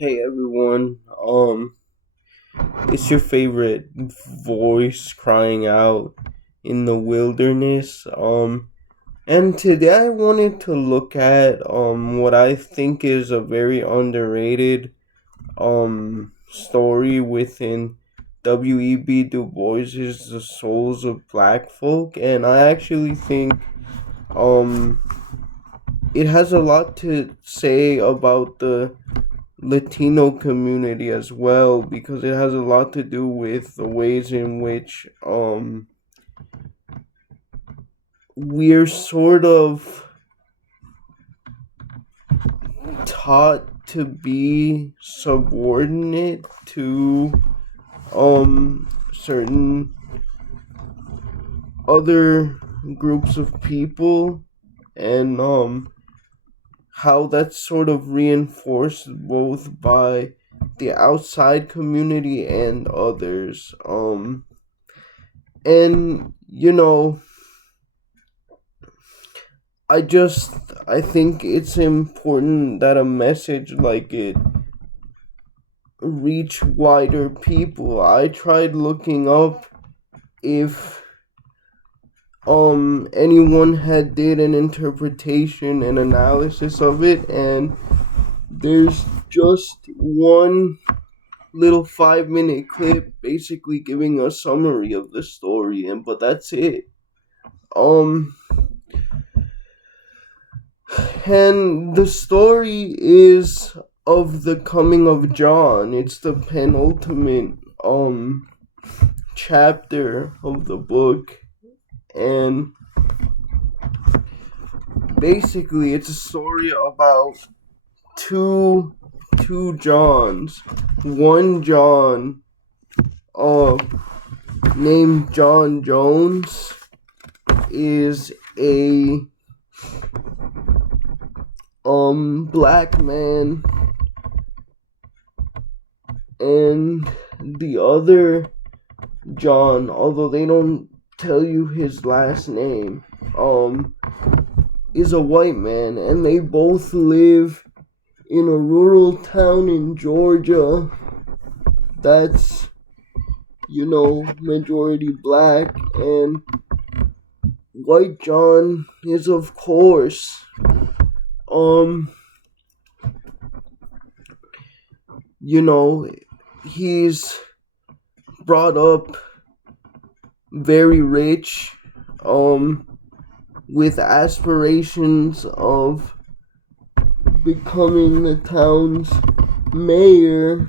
Hey everyone, it's your favorite voice crying out in the wilderness. And today I wanted to look at what I think is a very underrated story within W.E.B. Du Bois's The Souls of Black Folk, and I actually think um it has a lot to say about the Latino community as well, because it has a lot to do with the ways in which we're sort of taught to be subordinate to certain other groups of people, and how that's sort of reinforced both by the outside community and others. And I think it's important that a message like it reach wider people. I tried looking up if anyone had did an interpretation and analysis of it, and there's just one little 5-minute clip basically giving a summary of the story, and but that's it. um and the story is of the coming of John. It's the penultimate chapter of the book, and basically it's a story about two Johns. One John uh named John Jones is a black man, and the other John, although they don't tell you his last name, is a white man, and they both live in a rural town in Georgia that's, majority black. And white John is, of course, he's brought up very rich, with aspirations of becoming the town's mayor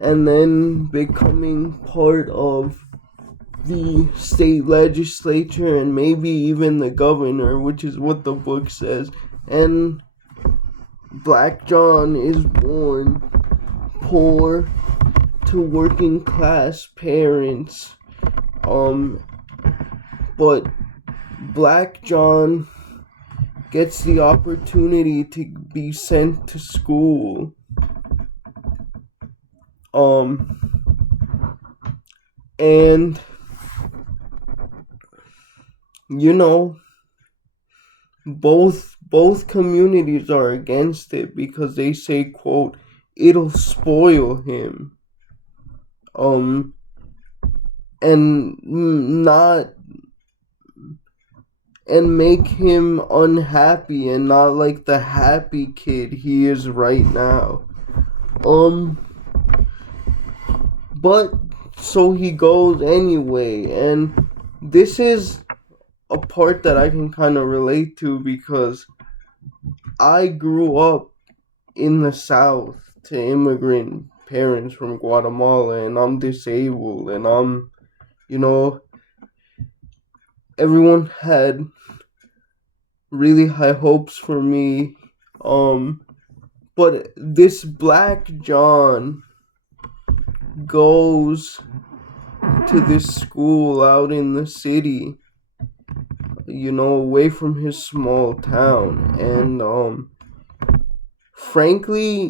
and then becoming part of the state legislature and maybe even the governor, which is what the book says. And Black John is born poor to working class parents. But Black John gets the opportunity to be sent to school. And both communities are against it because they say, quote, it'll spoil him. And not and make him unhappy and not like the happy kid he is right now. But so he goes anyway, and this is a part that I can kind of relate to because I grew up in the South to immigrant parents from Guatemala, and I'm disabled, and everyone had really high hopes for me. But this Black John goes to this school out in the city, away from his small town, and frankly,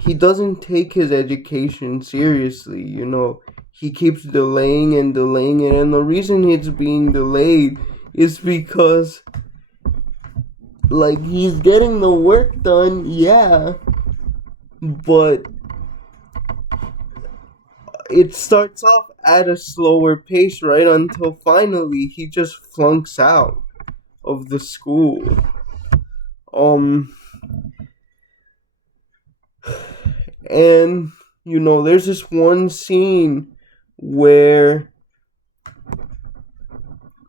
he doesn't take his education seriously. He keeps delaying and delaying it, and the reason it's being delayed is because, like, he's getting the work done, yeah, but it starts off at a slower pace, right? Until finally he just flunks out of the school. Um, and there's this one scene where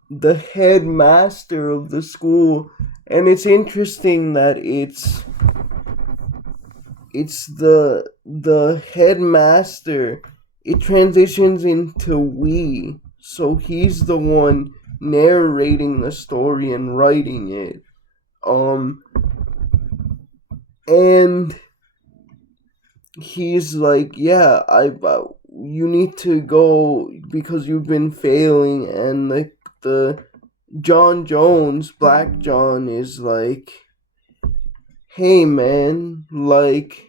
the headmaster of the school, and it's interesting that it's the headmaster. It transitions into we, so he's the one narrating the story and writing it. Um, and he's like, yeah, you need to go because you've been failing, and the John Jones, Black John, is like, hey man, like,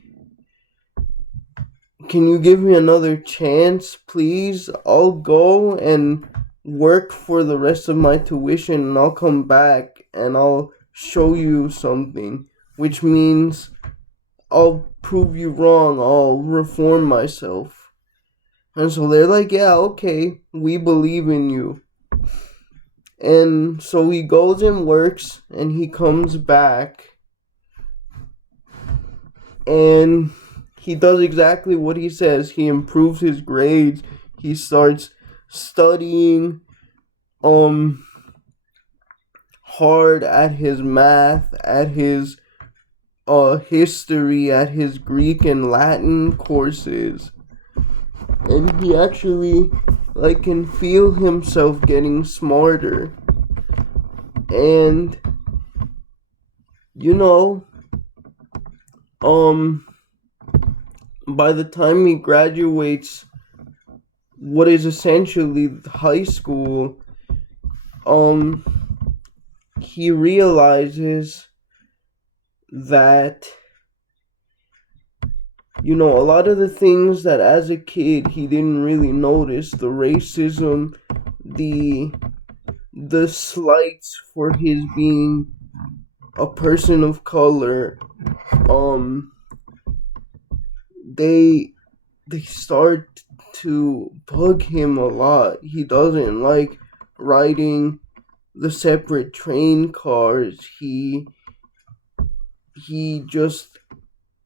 can you give me another chance, please? I'll go and work for the rest of my tuition, and I'll come back and I'll show you something, which means I'll prove you wrong, I'll reform myself. And so they're like, yeah, okay, we believe in you. And so he goes and works, and he comes back, and he does exactly what he says. He improves his grades. He starts studying hard at his math, at his history, at his Greek and Latin courses. And he actually can feel himself getting smarter. And by the time he graduates what is essentially high school, he realizes that a lot of the things that as a kid he didn't really notice, the racism, the slights for his being a person of color, they start to bug him a lot. He doesn't like riding the separate train cars. He just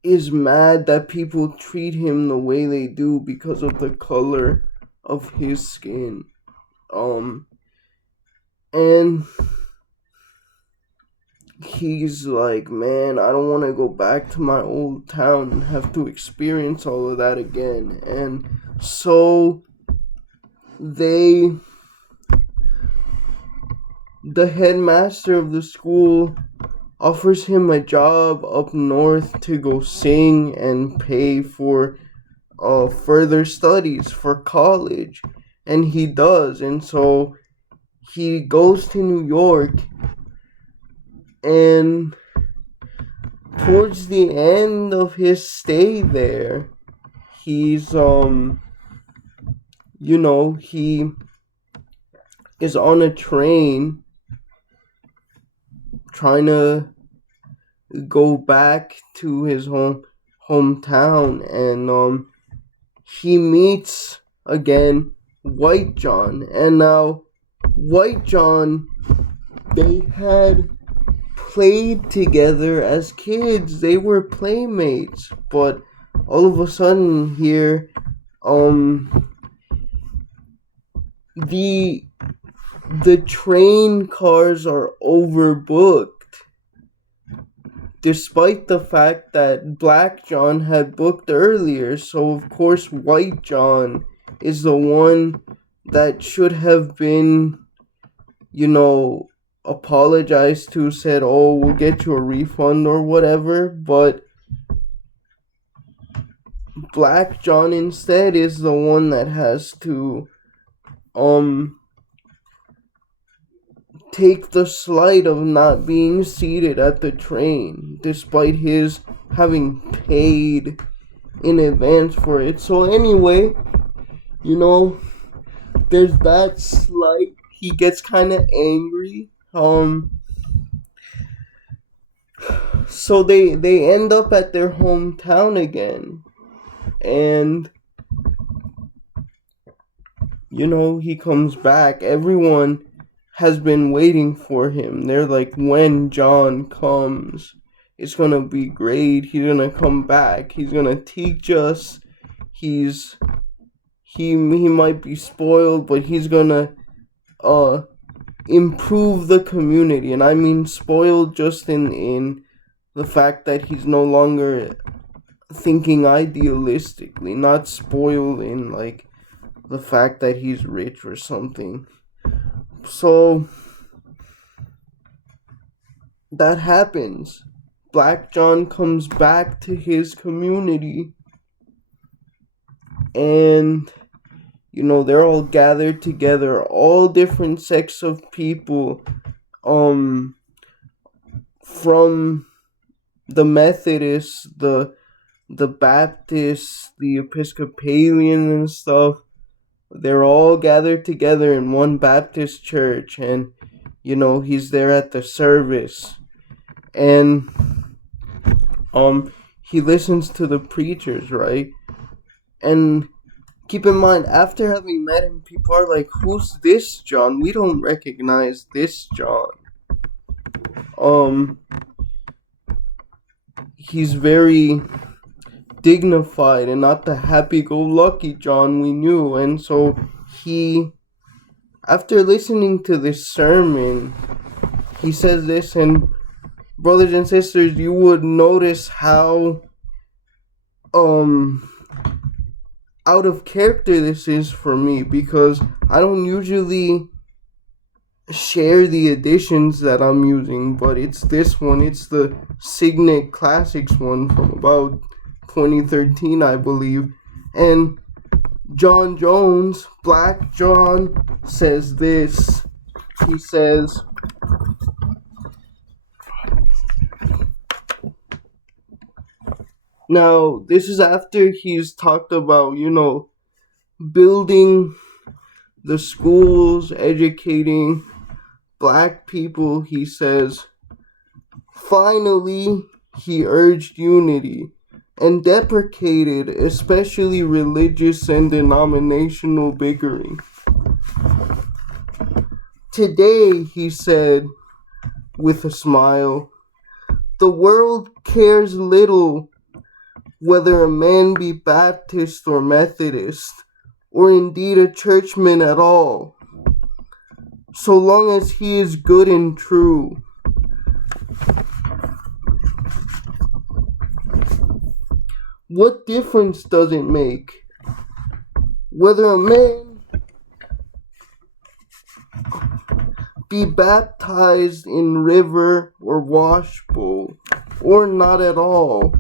is mad that people treat him the way they do because of the color of his skin. And he's like, man, I don't want to go back to my old town and have to experience all of that again. And so the headmaster of the school offers him a job up north to go sing and pay for further studies for college. And he does. And so he goes to New York, and towards the end of his stay there, he's he is on a train trying to go back to his hometown, and he meets again White John. And now White John, they had played together as kids. They were playmates, but all of a sudden here, the train cars are overbooked, despite the fact that Black John had booked earlier. So of course White John is the one that should have been, apologized to, said, oh, we'll get you a refund or whatever. But Black John instead is the one that has to take the slight of not being seated at the train, despite his having paid in advance for it. So anyway, there's that slight. He gets kind of angry. So they end up at their hometown again, and he comes back. Everyone has been waiting for him. They're like, when John comes, it's gonna be great. He's gonna come back. He's gonna teach us. He might be spoiled, but he's gonna improve the community. And I mean spoiled just in the fact that he's no longer thinking idealistically, not spoiled in like the fact that he's rich or something. So that happens. Black John comes back to his community, and they're all gathered together, all different sects of people, from the Methodists, the Baptists, the Episcopalian and stuff. They're all gathered together in one Baptist church, and he's there at the service, and he listens to the preachers, right? And keep in mind, after having met him, people are like, who's this John? We don't recognize this John. He's very dignified and not the happy-go-lucky John we knew. And so after listening to this sermon, he says this, and brothers and sisters, you would notice how out of character this is for me, because I don't usually share the editions that I'm using, but it's this one. It's the Signet Classics one from about 2013, I believe. And John Jones, Black John, says this. He says, now this is after he's talked about, building the schools, educating black people. He says, finally, he urged unity and deprecated especially religious and denominational bickering. Today, he said with a smile, the world cares little whether a man be Baptist or Methodist, or indeed a churchman at all, so long as he is good and true. What difference does it make whether a man be baptized in river or washbowl, or not at all?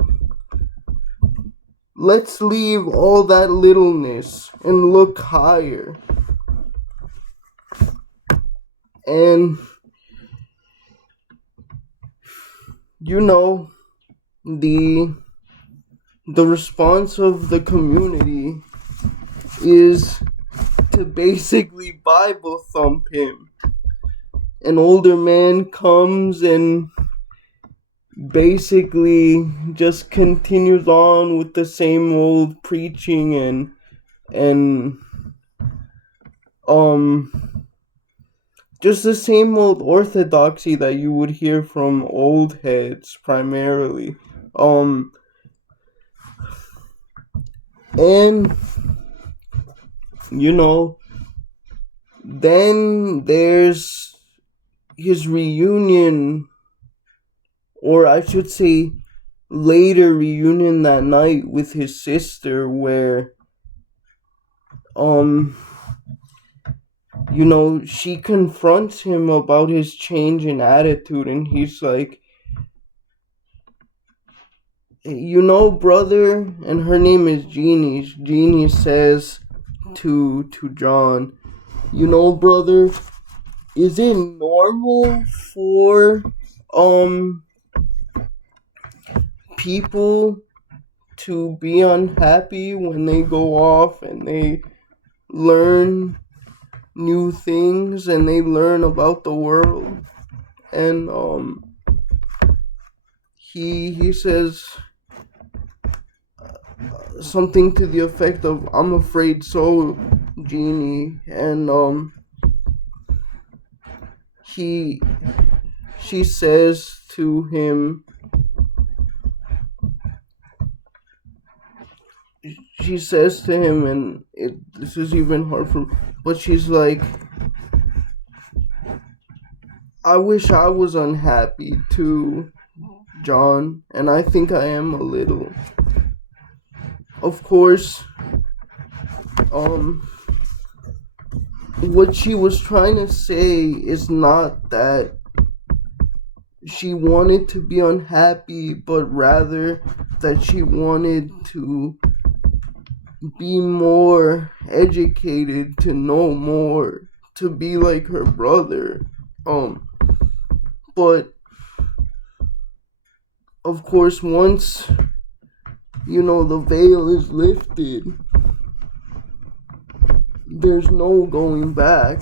Let's leave all that littleness and look higher. And the response of the community is to basically Bible thump him. An older man comes and basically just continues on with the same old preaching and just the same old orthodoxy that you would hear from old heads primarily. And then there's his reunion, or I should say later reunion that night with his sister, where she confronts him about his change in attitude, and he's like, brother, and her name is Jeannie. Jeannie says to John, brother, is it normal for people to be unhappy when they go off and they learn new things and they learn about the world? And he says something to the effect of "I'm afraid so, Genie," and he she says to him, and this is even hard for, but she's like, "I wish I was unhappy too, John, and I think I am a little." Of course, what she was trying to say is not that she wanted to be unhappy, but rather that she wanted to be more educated, to know more, to be like her brother. But of course, once the veil is lifted, there's no going back.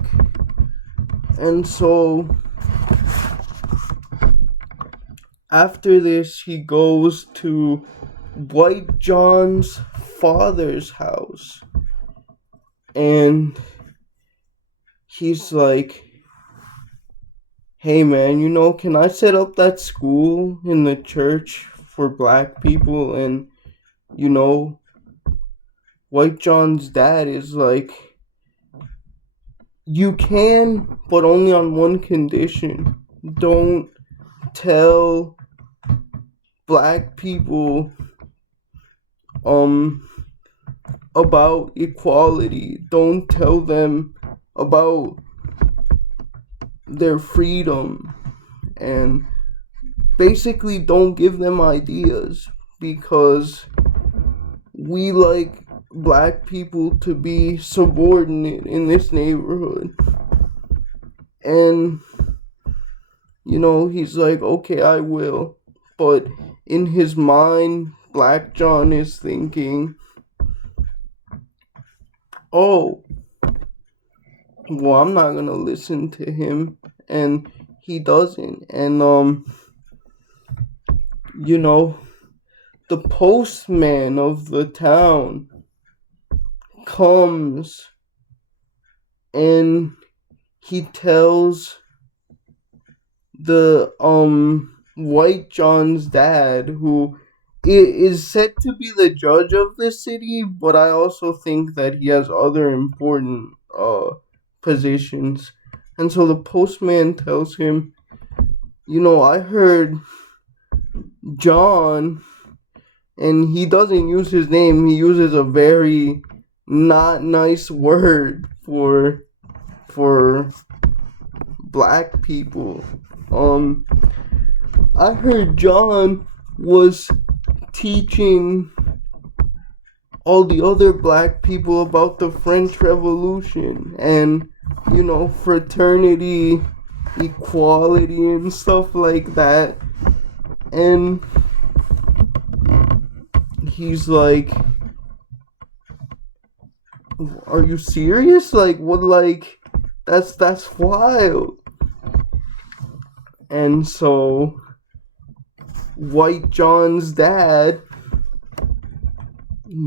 And so after this, he goes to White John's father's house, and he's like, "Hey man, can I set up that school in the church for black people?" And White John's dad is like, "You can, but only on one condition. Don't tell black people about equality. Don't tell them about their freedom, and basically don't give them ideas, because we like black people to be subordinate in this neighborhood." And he's like, "Okay, I will." But in his mind, Black John is thinking, "Oh, well, I'm not gonna listen to him." And he doesn't. And the postman of the town comes, and he tells the White John's dad, who is said to be the judge of the city, but I also think that he has other important positions. And so the postman tells him, "I heard John," and he doesn't use his name, he uses a very not nice word for black people. I heard John was teaching all the other black people about the French Revolution and, fraternity, equality, and stuff like that." And he's like, "Are you serious? Like, what, that's wild." And so White John's dad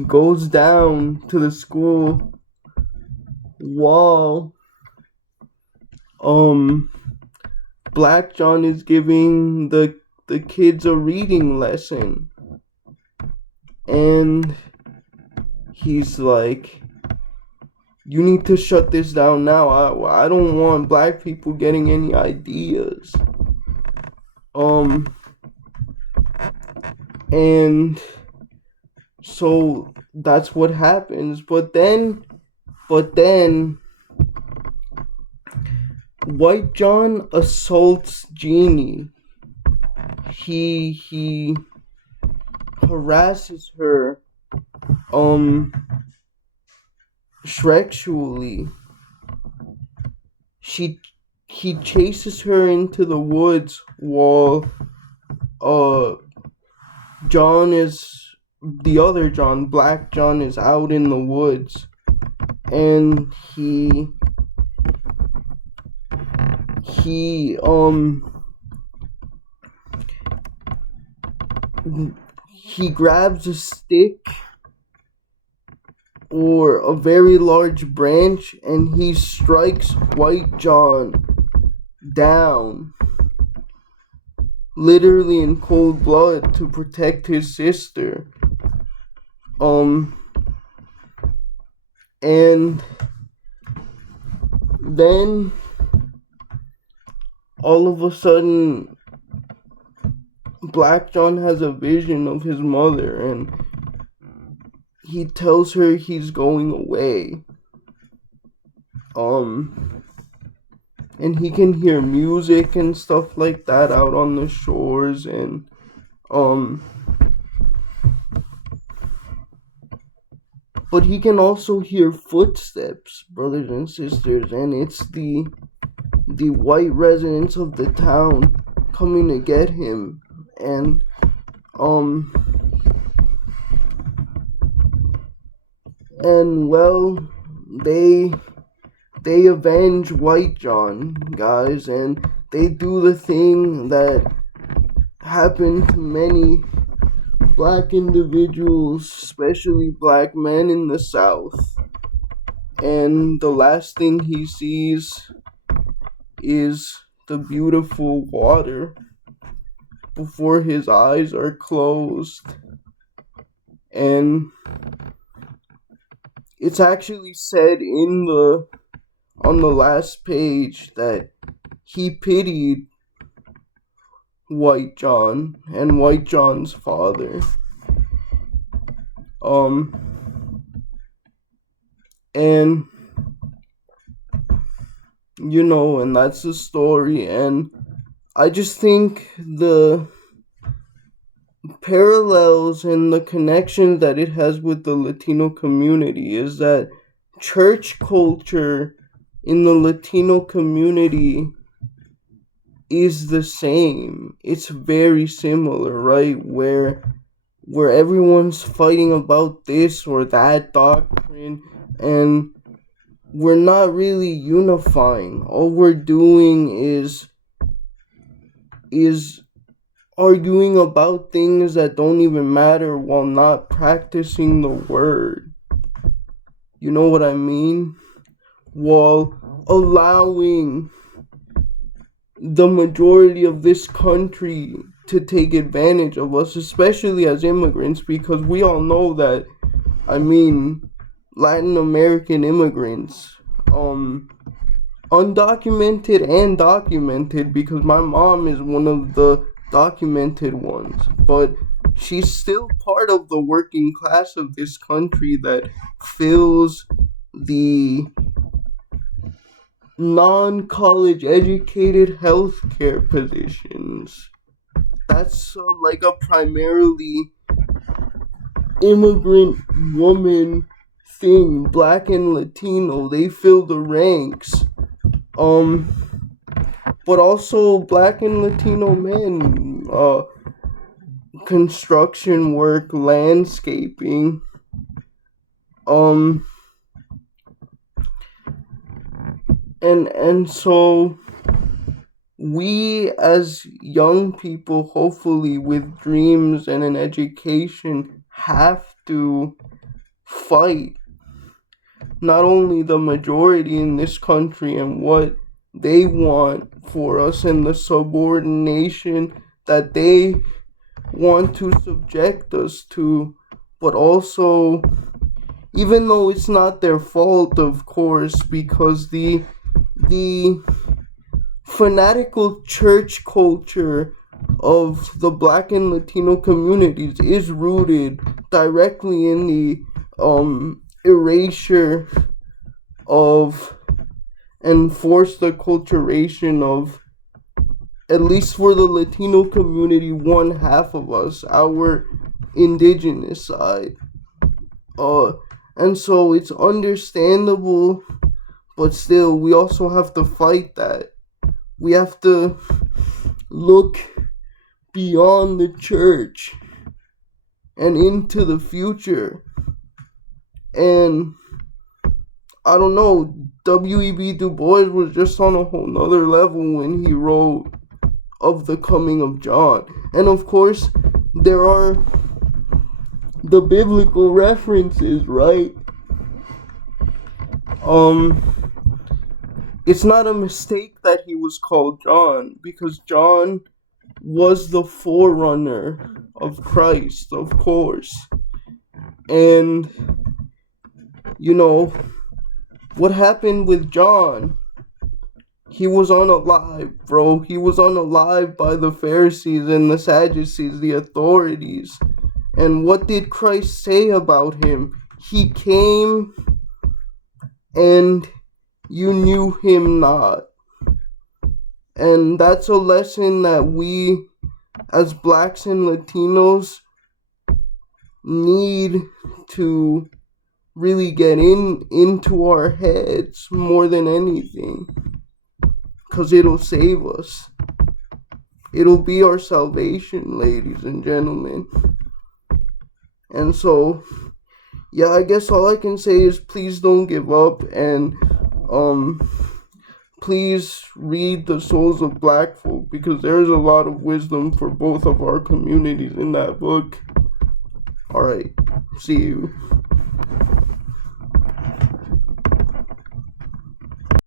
goes down to the school while Black John is giving the kids a reading lesson. And he's like, "You need to shut this down now. I don't want black people getting any ideas." And so that's what happens. But then White John assaults Jeannie. He harasses her sexually. He chases her into the woods while the other John, Black John, is out in the woods, and he he grabs a stick or a very large branch and he strikes White John down, literally in cold blood, to protect his sister. And then all of a sudden, Black John has a vision of his mother and he tells her he's going away. And he can hear music and stuff like that out on the shores, and but he can also hear footsteps, brothers and sisters, and it's the white residents of the town coming to get him. And well, they avenge White John, guys, and they do the thing that happened to many black individuals, especially black men in the South. And the last thing he sees is the beautiful water before his eyes are closed. And it's actually said on the last page that he pitied White John and White John's father. And and that's the story. And I just think the parallels and the connection that it has with the Latino community is that church culture in the Latino community is the same. It's very similar, right? Where everyone's fighting about this or that doctrine, and we're not really unifying. All we're doing is arguing about things that don't even matter while not practicing the word. You know what I mean? While allowing the majority of this country to take advantage of us, especially as immigrants, because we all know that, Latin American immigrants, undocumented and documented, because my mom is one of the documented ones, but she's still part of the working class of this country that fills the non-college educated healthcare positions. That's like a primarily immigrant woman thing. Black and Latino, they fill the ranks. But also black and Latino men, construction work, landscaping, and so we as young people, hopefully with dreams and an education, have to fight not only the majority in this country and what they want for us and the subordination that they want to subject us to, but also, even though it's not their fault, of course, because the fanatical church culture of the black and Latino communities is rooted directly in the erasure of and forced acculturation of, at least for the Latino community, one half of us, our indigenous side. And so it's understandable, but still, we also have to fight that. We have to look beyond the church and into the future. And I don't know, W.E.B.DuBois was just on a whole nother level when he wrote Of the Coming of John. And of course, there are the biblical references, right? It's not a mistake that he was called John, because John was the forerunner of Christ, of course. And, what happened with John? He was unalive, bro. He was unalive by the Pharisees and the Sadducees, the authorities. And what did Christ say about him? He came and you knew him not. And that's a lesson that we, as blacks and Latinos, need to really get into our heads more than anything. Because it'll save us. It'll be our salvation, ladies and gentlemen. And so, yeah, I guess all I can say is please don't give up, and please read The Souls of Black Folk, because there's a lot of wisdom for both of our communities in that book. Alright, see you.